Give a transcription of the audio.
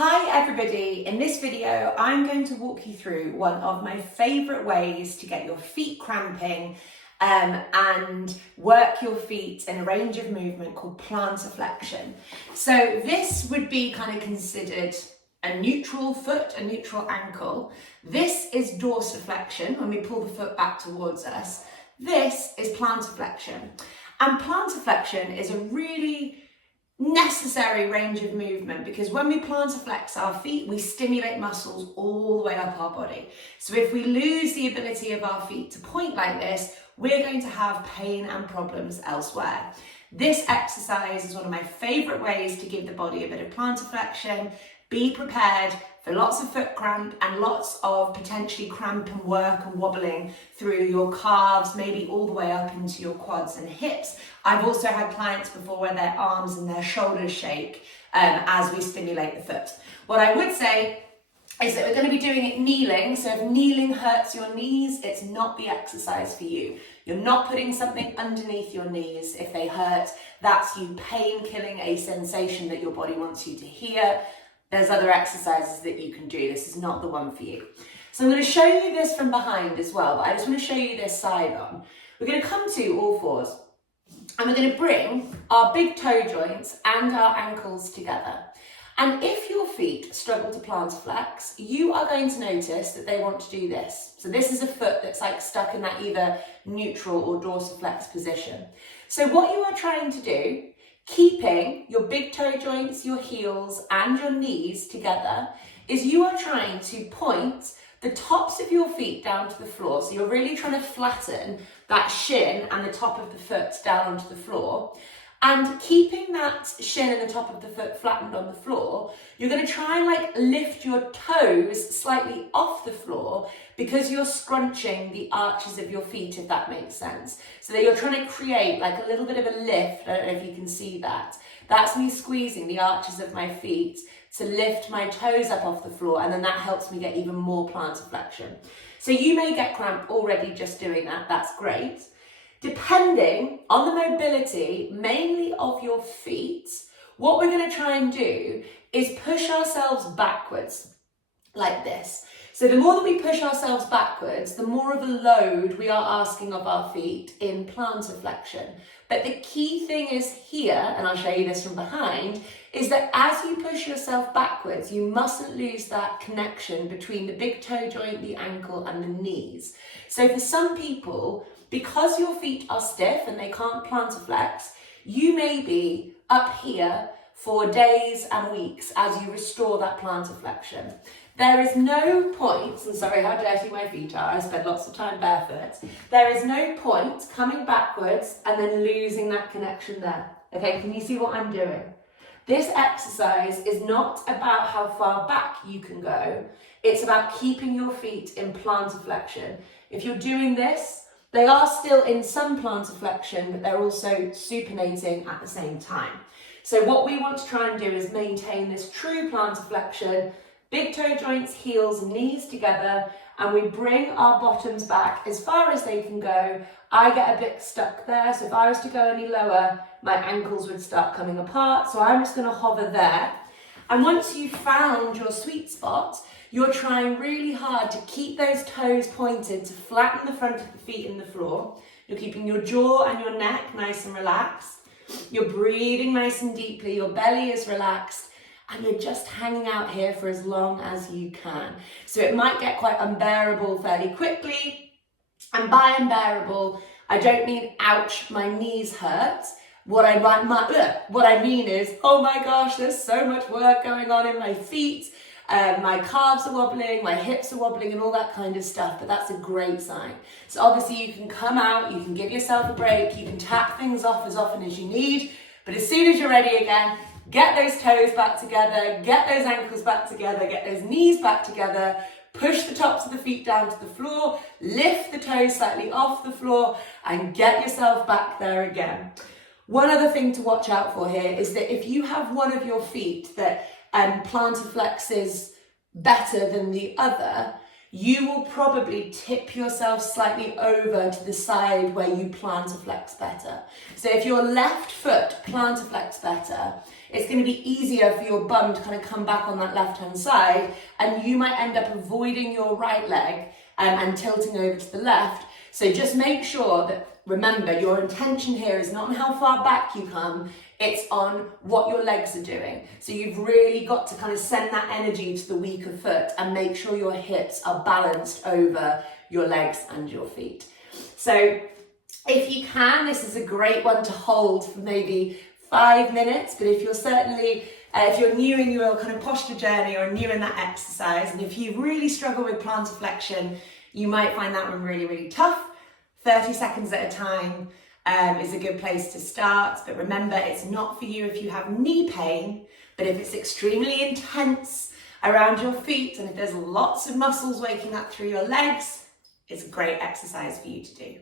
Hi everybody, in this video I'm going to walk you through one of my favourite ways to get your feet cramping and work your feet in a range of movement called plantarflexion. So this would be kind of considered a neutral foot, a neutral ankle. This is dorsiflexion, when we pull the foot back towards us. This is plantarflexion. And plantarflexion is a really necessary range of movement because when we plantarflex our feet, we stimulate muscles all the way up our body. So if we lose the ability of our feet to point like this, we're going to have pain and problems elsewhere. This exercise is one of my favourite ways to give the body a bit of plantarflexion. Be prepared for lots of foot cramp and lots of potentially cramp and work and wobbling through your calves, maybe all the way up into your quads and hips. I've also had clients before where their arms and their shoulders shake as we stimulate the foot. What I would say is that we're going to be doing it kneeling. So if kneeling hurts your knees, it's not the exercise for you. You're not putting something underneath your knees if they hurt. That's you pain-killing a sensation that your body wants you to hear. There's other exercises that you can do. This is not the one for you. So I'm going to show you this from behind as well, but I just want to show you this side on. We're going to come to all fours and we're going to bring our big toe joints and our ankles together. And if your feet struggle to plantarflex, you are going to notice that they want to do this. So this is a foot that's like stuck in that either neutral or dorsiflex position. So what you are trying to do, keeping your big toe joints, your heels and your knees together, is you are trying to point the tops of your feet down to the floor. So you're really trying to flatten that shin and the top of the foot down onto the floor. And keeping that shin and the top of the foot flattened on the floor, you're going to try and like lift your toes slightly off the floor because you're scrunching the arches of your feet, if that makes sense. So that you're trying to create like a little bit of a lift. I don't know if you can see that. That's me squeezing the arches of my feet to lift my toes up off the floor, and then that helps me get even more plantarflexion. So you may get cramp already just doing that. That's great. Depending on the mobility, mainly of your feet, what we're going to try and do is push ourselves backwards like this. So the more that we push ourselves backwards, the more of a load we are asking of our feet in plantarflexion. But the key thing is here, and I'll show you this from behind, is that as you push yourself backwards, you mustn't lose that connection between the big toe joint, the ankle, and the knees. So for some people, because your feet are stiff and they can't plantarflex, you may be up here for days and weeks as you restore that plantarflexion. There is no point, and sorry how dirty my feet are, I spend lots of time barefoot. There is no point coming backwards and then losing that connection there. Okay, can you see what I'm doing? This exercise is not about how far back you can go. It's about keeping your feet in plantarflexion. If you're doing this, they are still in some plantarflexion, but they're also supinating at the same time. So what we want to try and do is maintain this true plantarflexion, big toe joints, heels, knees together, and we bring our bottoms back as far as they can go. I get a bit stuck there, so if I was to go any lower, my ankles would start coming apart. So I'm just going to hover there. And once you've found your sweet spot, you're trying really hard to keep those toes pointed to flatten the front of the feet in the floor. You're keeping your jaw and your neck nice and relaxed. You're breathing nice and deeply. Your belly is relaxed. And you're just hanging out here for as long as you can. So it might get quite unbearable fairly quickly. And by unbearable, I don't mean, ouch, my knees hurt. What I mean is, oh my gosh, there's so much work going on in my feet. My calves are wobbling, my hips are wobbling and all that kind of stuff, but that's a great sign. So obviously you can come out, you can give yourself a break, you can tap things off as often as you need, but as soon as you're ready again, get those toes back together, get those ankles back together, get those knees back together, push the tops of the feet down to the floor, lift the toes slightly off the floor and get yourself back there again. One other thing to watch out for here is that if you have one of your feet that plantarflexes better than the other, you will probably tip yourself slightly over to the side where you plantarflex better. So if your left foot plantarflex better, it's going to be easier for your bum to kind of come back on that left-hand side, and you might end up avoiding your right leg and tilting over to the left. So just make sure that, remember, your intention here is not on how far back you come, it's on what your legs are doing. So you've really got to kind of send that energy to the weaker foot and make sure your hips are balanced over your legs and your feet. So if you can, this is a great one to hold for maybe 5 minutes, but if you're if you're new in your kind of posture journey or new in that exercise, and if you really struggle with plantarflexion, you might find that one really, really tough. 30 seconds at a time is a good place to start, but remember, it's not for you if you have knee pain, but if it's extremely intense around your feet and if there's lots of muscles waking up through your legs, it's a great exercise for you to do.